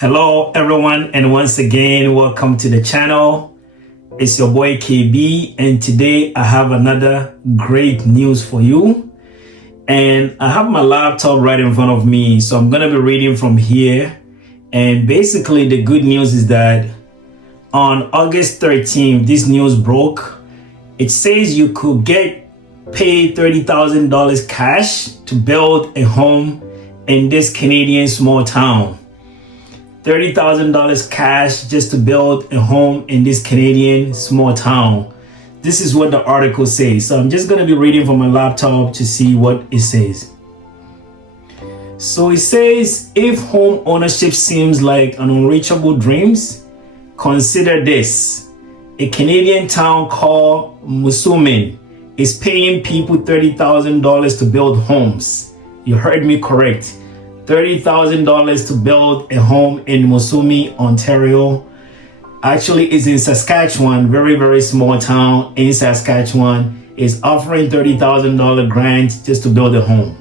Hello everyone, and once again welcome to the channel. It's your boy KB, and today I have another great news for you. And I have my laptop right in front of me, so I'm gonna be reading from here. And basically the good news is that on August 13th this news broke. It says you could get paid $30,000 cash to build a home in this Canadian small town. $30,000 cash just to build a home in this Canadian small town. This is what the article says. So I'm just going to be reading from my laptop to see what it says. So it says, if home ownership seems like an unreachable dream, consider this. A Canadian town called Mosier is paying people $30,000 to build homes. You heard me correct. $30,000 to build a home in Mosier, Ontario. Actually, it's in Saskatchewan, very small town in Saskatchewan. Is offering $30,000 grant just to build a home.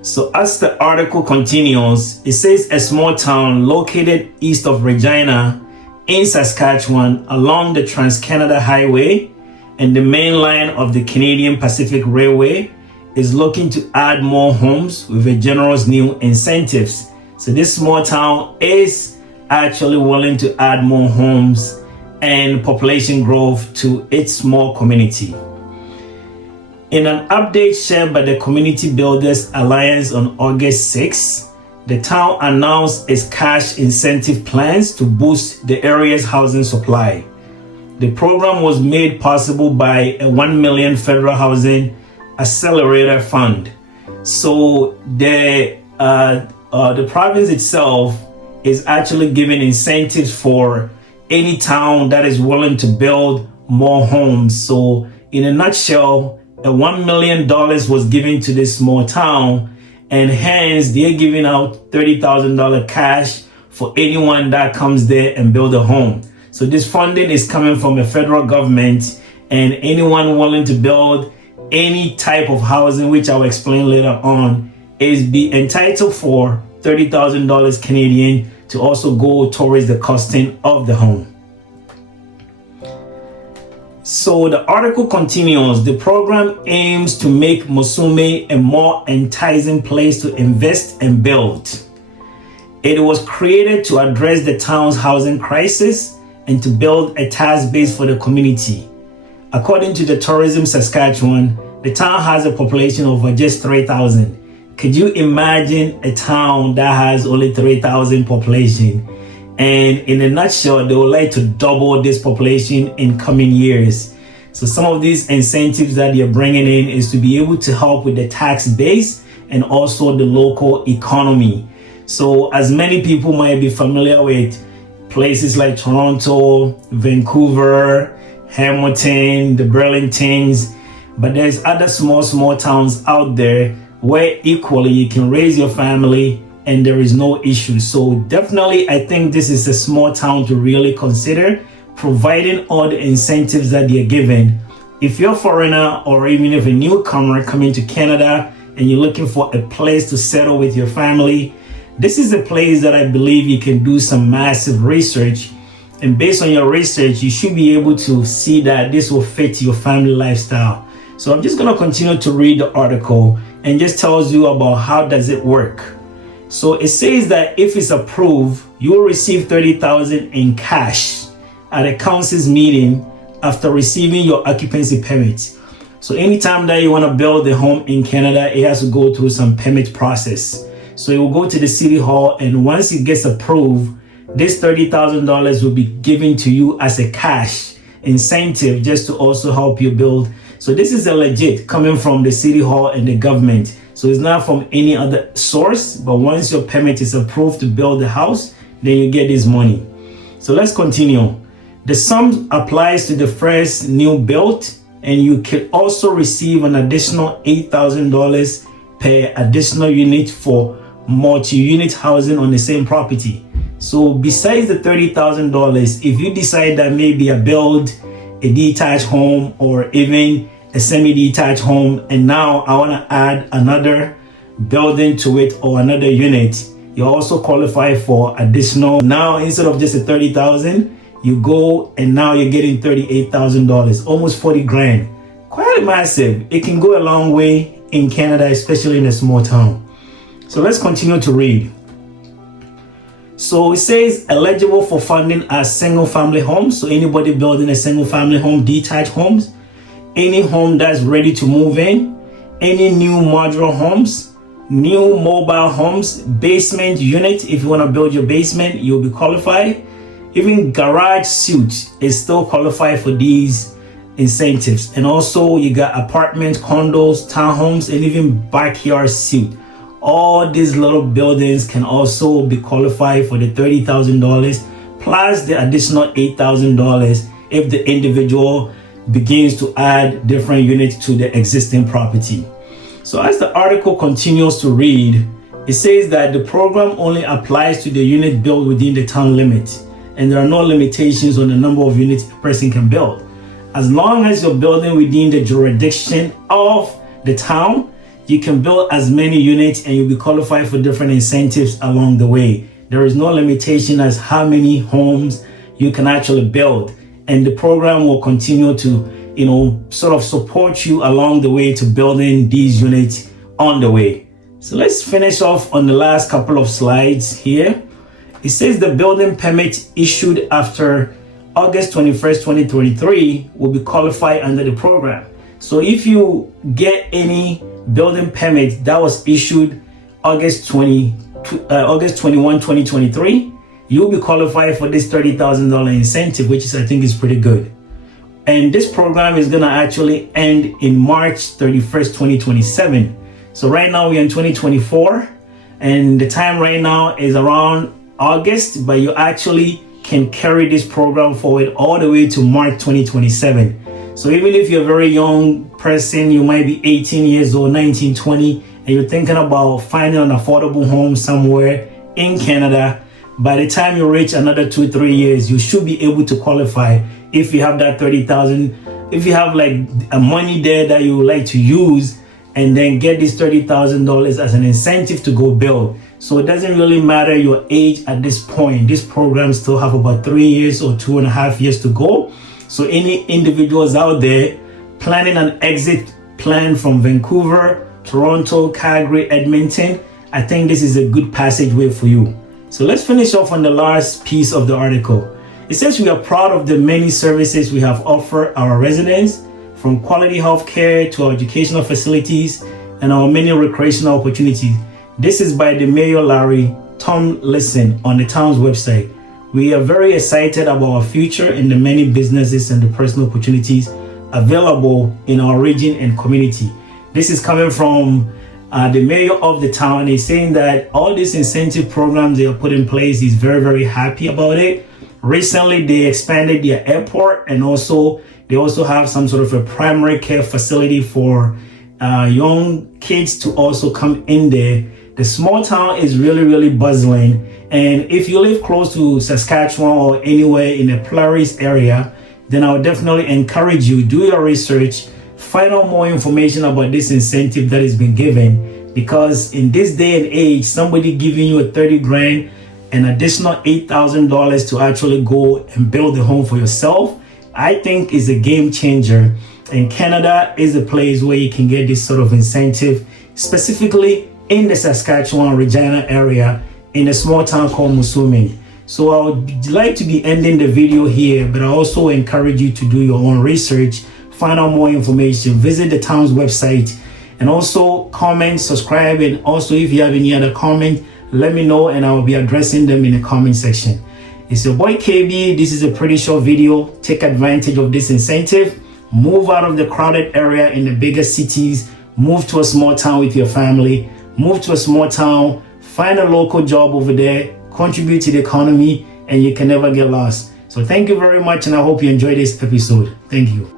So as the article continues, it says a small town located east of Regina in Saskatchewan along the Trans-Canada Highway and the main line of the Canadian Pacific Railway is looking to add more homes with a generous new incentives. So this small town is actually willing to add more homes and population growth to its small community. In an update shared by the Community Builders Alliance on August 6, the town announced its cash incentive plans to boost the area's housing supply. The program was made possible by a $1 million federal housing accelerator fund. So the province itself is actually giving incentives for any town that is willing to build more homes. So in a nutshell, a $1 million was given to this small town, and hence they're giving out $30,000 cash for anyone that comes there and build a home. So this funding is coming from the federal government, and anyone willing to build any type of housing, which I'll explain later on, is be entitled for $30,000 Canadian to also go towards the costing of the home. So the article continues. The program aims to make Mosier a more enticing place to invest and build. It was created to address the town's housing crisis and to build a tax base for the community. According to the Tourism Saskatchewan, the town has a population of just 3,000. Could you imagine a town that has only 3,000 population? And in a nutshell, they would like to double this population in coming years. So some of these incentives that they're bringing in is to be able to help with the tax base and also the local economy. So as many people might be familiar with places like Toronto, Vancouver, Hamilton, the Burlingtons, but there's other small towns out there where equally you can raise your family and there is no issue. So definitely I think this is a small town to really consider, providing all the incentives that they're given. If you're a foreigner or even if a newcomer coming to Canada and you're looking for a place to settle with your family, this is a place that I believe you can do some massive research. And based on your research, you should be able to see that this will fit your family lifestyle. So I'm just going to continue to read the article and just tells you about how does it work. So it says that if it's approved, you will receive $30,000 in cash at a council's meeting after receiving your occupancy permit. So anytime that you want to build a home in Canada, it has to go through some permit process. So it will go to the city hall, and once it gets approved, this $30,000 will be given to you as a cash incentive just to also help you build. So this is a legit coming from the city hall and the government. So it's not from any other source, but once your permit is approved to build the house, then you get this money. So let's continue. The sum applies to the first new build, and you can also receive an additional $8,000 per additional unit for multi-unit housing on the same property. So besides the $30,000, if you decide that maybe I build a detached home or even a semi-detached home, and now I want to add another building to it or another unit, you also qualify for additional. Now, instead of just a 30,000, you go and now you're getting $38,000, almost 40 grand. Quite massive. It can go a long way in Canada, especially in a small town. So let's continue to read. So it says eligible for funding as single family homes. So anybody building a single family home, detached homes, any home that's ready to move in, any new modular homes, new mobile homes, basement unit. If you want to build your basement, you'll be qualified. Even garage suite is still qualified for these incentives. And also you got apartments, condos, townhomes, and even backyard suite. All these little buildings can also be qualified for the $30,000 plus the additional $8,000 if the individual begins to add different units to the existing property. So as the article continues to read, it says that the program only applies to the unit built within the town limit, and there are no limitations on the number of units a person can build. As long as you're building within the jurisdiction of the town, you can build as many units and you'll be qualified for different incentives along the way. There is no limitation as how many homes you can actually build. And the program will continue to, sort of support you along the way to building these units on the way. So let's finish off on the last couple of slides here. It says the building permit issued after August 21st, 2023 will be qualified under the program. So if you get any building permit that was issued August 21, 2023, you'll be qualified for this $30,000 incentive, which I think is pretty good. And this program is gonna actually end in March 31st, 2027. So right now we're in 2024, and the time right now is around August, but you actually can carry this program forward all the way to March 2027. So even if you're a very young person, you might be 18 years old, 19, 20, and you're thinking about finding an affordable home somewhere in Canada, by the time you reach another 2-3 years, you should be able to qualify if you have that 30,000. If you have like a money there that you would like to use, and then get this $30,000 as an incentive to go build. So it doesn't really matter your age at this point. This program still have about 3 years or 2.5 years to go. So any individuals out there planning an exit plan from Vancouver, Toronto, Calgary, Edmonton, I think this is a good passageway for you. So let's finish off on the last piece of the article. It says we are proud of the many services we have offered our residents, from quality health care to our educational facilities and our many recreational opportunities. This is by the Mayor Larry Tomlinson on the town's website. We are very excited about our future and the many businesses and the personal opportunities available in our region and community. This is coming from the mayor of the town. He's saying that all these incentive programs they have put in place, he's very, very happy about it. Recently, they expanded their airport, and they also have some sort of a primary care facility for young kids to also come in there. The small town is really, really bustling. And if you live close to Saskatchewan or anywhere in the Polaris area, then I would definitely encourage you, do your research, find out more information about this incentive that has been given. Because in this day and age, somebody giving you a 30 grand, an additional $8,000 to actually go and build a home for yourself, I think is a game changer. And Canada is a place where you can get this sort of incentive, specifically in the Saskatchewan, Regina area, in a small town called Mosier. So I would like to be ending the video here, but I also encourage you to do your own research, find out more information, visit the town's website, and also comment, subscribe, and also if you have any other comment, let me know and I will be addressing them in the comment section. It's your boy KB. This is a pretty short video. Take advantage of this incentive. Move out of the crowded area in the bigger cities. Move to a small town with your family. Move to a small town. Find a local job over there. Contribute to the economy, and you can never get lost. So thank you very much, and I hope you enjoyed this episode. Thank you.